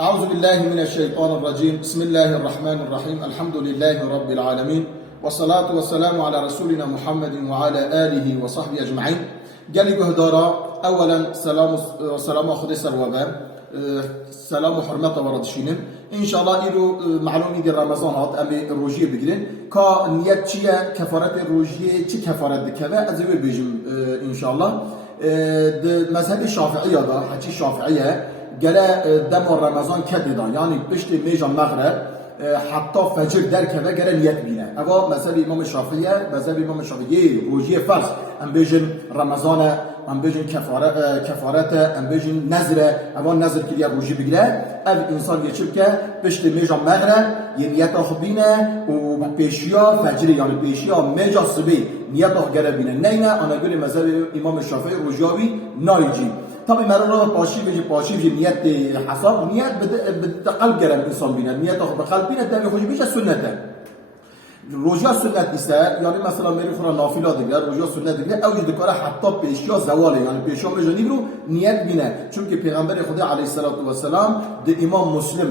أعوذ بالله من الشيطان الرجيم. بسم الله الرحمن الرحيم. الحمد لله رب العالمين، والصلاة والسلام على رسولنا محمد وعلى آله وصحبه أجمعين. جالي جهدارا، أولا سلام خد سروابا، سلام وحرمة وردشينن. إن شاء الله إلو معلومي دي رمضانات أمي الروجية بجرين كا نيات چيا كفارات الروجية چي كفارات دكذا أزوي بيجم إن شاء الله. مذهب الشافعية دا حتى الشافعية گله دم رمضان کدیدان، یعنی پشت میجا مغرب حتی فجر در که گله نیت بینه. اما مذهب امام شافعی روزی فرض ام بیجن رمضان، ام بیجن کفارت، ام بیجن نذر. اما نذر که روزی بگیره اول انسان یچب که پشت میجا مغرب یه نیت آخ بینه و پیشیا فجر، یعنی پیشیا میجا صبح نیت آخ گله بینه. نه آنها گوری مذهب امام شافعی روزیابی نایجی. طبعا مرة پاشی نیت حساب نیت به قلب گرم انسان بینه، نیت آخر به قلب بینه دمی خوشی بیشه سنته. روزا سنت نیسته، یعنی مثلا میری خورا نافله دیگر روزا سنت دیگر اوج دکاره حتی پیشیا زواله، یعنی پیشیا میجانی رو نیت بینه. چون که پیغمبر خدا علیه السلام ده امام مسلم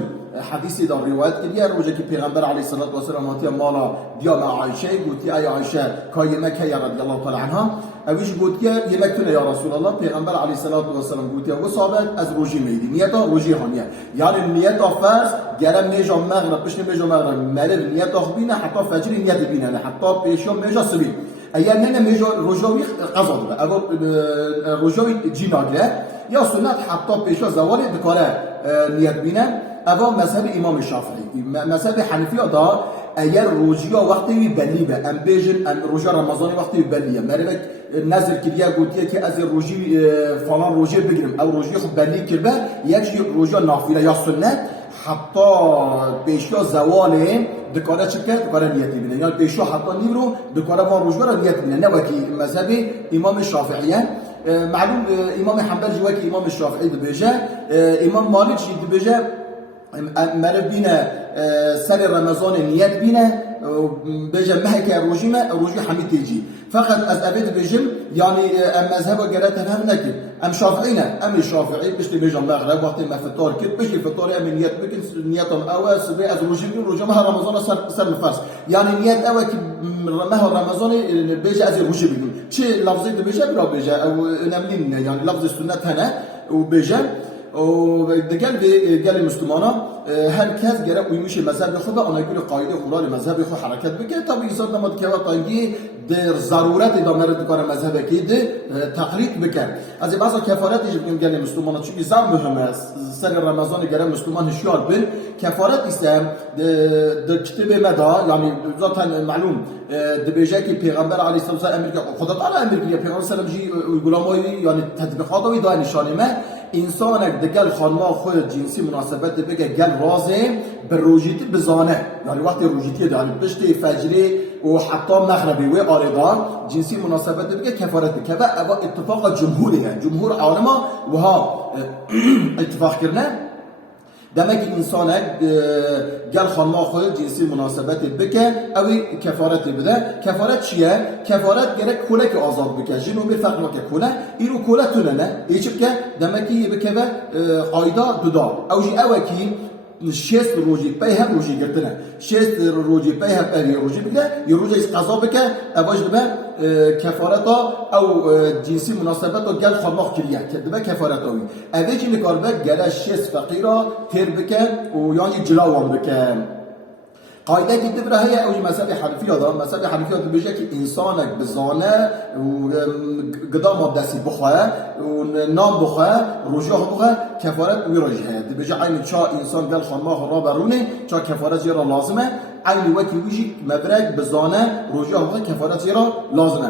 حدیثی دار روایت کردیه روزی که پیغمبر علیه السلام آتی مالا دیا با عایشه گویی ای عایشه کایمه که رضی الله تعالی عنها اویش گویی یمک تونه یا رسول الله. پیغمبر علیه السلام گویی و ثابت از روزی میدی نیت روزی هانیه، یعنی نیت فرض گرم میجا مغرب پشت میجا مغرب ملل نیت بینه حتی فجر نیت بینه، حتی پیشو میجا صبح اگر نه میجا روزاوی قضا داره. اگر روزاوی جیناگله یا سنت حتی پیشو زوال دکاره نیت بینه. اما مذهب امام شافعی، مذهب حنفی دا اگر روزیا وقتی بلی به ام بیجن ام روزا رمضان وقتی بلیه مرد نظر کردیا گویی که از روزی فلان روزی بگیرم او روزی خود بلی کرده یک روزا نافله یا سنت حتی پیشا زواله دکاره چه کرد دکاره نیتی بینه، یعنی پیشا حتی نیرو دکاره وان روزا را نیت بینه. نه وکی مذهب امام شافعیه. معلوم امام حنبل جوای که امام شافعی دبیجه، امام مالک دبیجه مرد بینه سر رمضان نیت بینه بجم مهک روزی حمید تیجی فقط از ابد بجم، یعنی مذهب گرت هم نکرد. ام شافعی نه، ام شافعی پشت بجم مغرب وقتی ما فطار کرد پشت فطار ام نیت بکن نیتم اول صبح از روزی ماه رمضان سر فرض، یعنی نیت اول که ماه رمضان بجه از روزی بگیم چه لفظی بجه برا بجه او نملین، یعنی لفظ سنت هنه و بجه و گل مسلمانا هر کس گره اویمش مذهب خود آنها گل قاعده خلال مذهب خود حرکت بکنه تا به ایجاد نماد که وقتی در ضرورت دامرد کار مذهب کی ده تقلید بکن. از بعضا کفارتش بگیم گل مسلمانا چون زار مهم است سر رمضان گره مسلمان هشیار بن کفارت است در کتاب مدا، یعنی ذاتاً معلوم دبیجه که پیغمبر علیه السلام امر خدا تعالی امر که پیغمبر سلام جی غلامای یعنی تطبیقات وی دای نشانه ما انسان دگل خانما خود جنسی مناسبت بگه گل رازه به روجیتی بزانه، یعنی وقتی روجیتی داره پشت فجری و حتی مغربی و آردان جنسی مناسبت بگه کفارت که و اتفاق جمهور عالما و ها اتفاق کرده دمک انسان گل خانما خود جنسی مناسبت بکه اوی کفارت بده. کفارت چیه؟ کفارت گره کوله که آزاد بکه جنو بیر فرق که کوله اینو کوله تونه نه ایچب که دمکی بکه و قایده دودا اوجی اوکی شست روزی پی هم روزی گرتنه شست روزی پی هم روزی بده یه روزی قضا بکه اواج دمه کفارتا او جنسی مناسبت و گل خانما کلیه که دمه کفارت اوی اوجی نکار به گله شست فقیرا تیر بکه و یعنی جلاوان بکه. قاعده که دبره هی اوی مذهب حنفی دا مذهب حنفی دا بیشه که انسانک بزانه و قدام دستی بخواه و نام بخواه روزه بخواه کفارت وی راجعه بیشه عین چا انسان گل خانما را برونه چا کفارت زیرا لازمه عین وقتی ویجی مبرک بزانه روزه بخواه کفارت زیرا لازمه.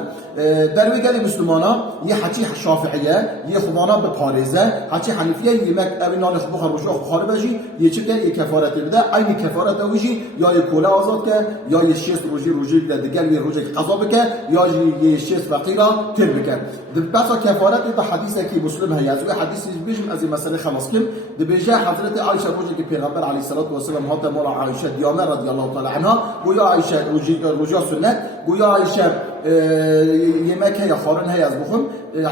در ویگل مسلمانا یه حتی شافعیه یه خدانا به پاریزه حتی حنفیه یه مک اوی نان بخواه روزه بخواه بجی یه چه یه کفارت بده عین کفارت ویجی یا کوله آزاد که یا یه شیست روزی دیگر یه روزی قضا بکه یا یه شیست فقیرا تر بکن. بس کفارت به حدیثی که مسلم هست از حدیثی بیشتر از این مسئله خلاص کن. دبیجه حضرت عایشه روزی که پیغمبر علیه السلام هات مولا عایشه دیامه رضی الله تعالی عنها و یا عایشه روزی سنت گویا عایشه yemek ya خارن هی از بخون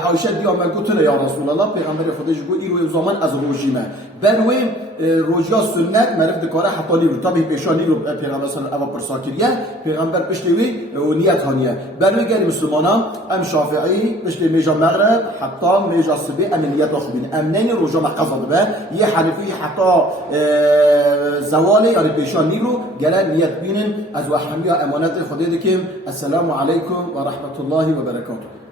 عایشه دیا من گوتره یا رسول الله پیغمبر خودش گو ایرو زمان از روجیمه بنوی روجیا سنت مرف دکاره حتی لیرو تابی پیشانی رو پیغمبر صلی الله علیه و ساکریه پیغمبر پشتوی و نیت هانیه بنوی گل مسلمانان ام شافعی پشت میجا مغرب حتی میجا صبح ام نیت خوبین ام نین روجا مقصد به یه حنفی حتی زوالی یعنی پیشانی رو گل نیت بینن از وحمی امانت خدا دکیم. السلام علیکم و رحمت الله و برکاته.